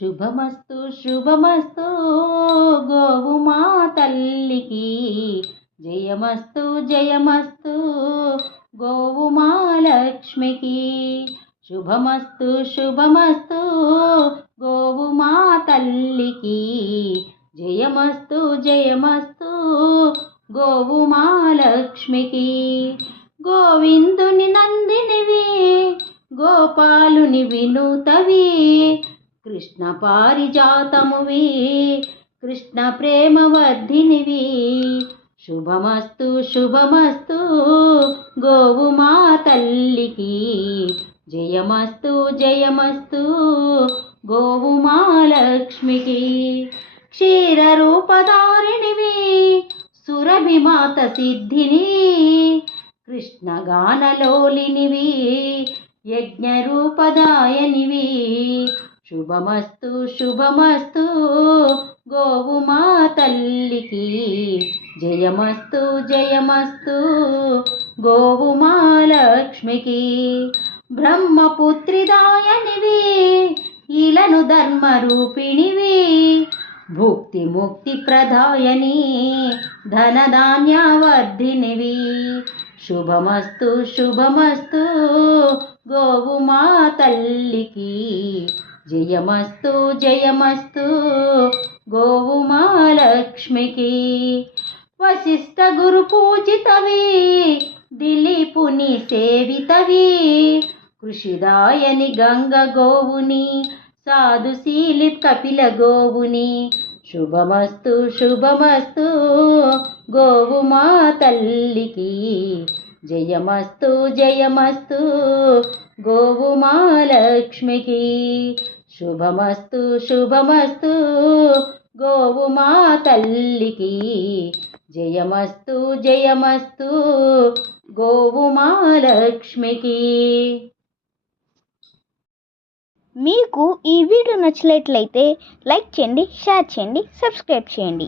శుభమస్తు శుభమస్తు గోవు మా తల్లికి, జయమస్తు జయమస్తు గోవు మా లక్ష్మికి. శుభమస్తు శుభమస్తు గోవు మా తల్లికి, జయమస్తు జయమస్తు గోవు మా లక్ష్మికి. గోవిందుని నందినివి, గోపాలుని వినూతవి, కృష్ణ పారిజాతమువి, కృష్ణ ప్రేమవర్ధినివి. శుభమస్తు శుభమస్తు గోవు మా తల్లికి, జయమస్తు జయమస్తు గోవు మా లక్ష్మికి. క్షీర రూపధారిణివి, సురభిమాత సిద్ధిని, కృష్ణ గానలోలినివి, యజ్ఞ రూపదాయనివి. శుభమస్తు శుభమస్తు గోవు మా తల్లికి, జయమస్తు జయమస్తు గోవు మా లక్ష్మికి. బ్రహ్మపుత్రిదాయనివి, ఇలను ధర్మరూపిణివి, భుక్తి ముక్తి ప్రదాయని, ధనధాన్యవర్ధినివి. శుభమస్తు శుభమస్తు గోవు మా తల్లికి, జయమస్తు జయమస్తు గోవు మా లక్ష్మికి. వశిష్ఠ గురు పూజితవి, దిలీపుని సేవితవి, కృషిదాయని గంగ గోవుని, సాధుశీలి కపిల గోవుని. శుభమస్తు శుభమస్తు గోవు మా తల్లికి, జయమస్తు జయమస్తు గోవు మా లక్ష్మికి. శుభమస్తు శుభమస్తు గోవు మా తల్లికి, జయమస్తు జయమస్తు గోవు మా లక్ష్మికి. మీకు ఈ వీడియో నచ్చినట్లయితే లైక్ చేయండి, షేర్ చేయండి, సబ్స్క్రైబ్ చేయండి.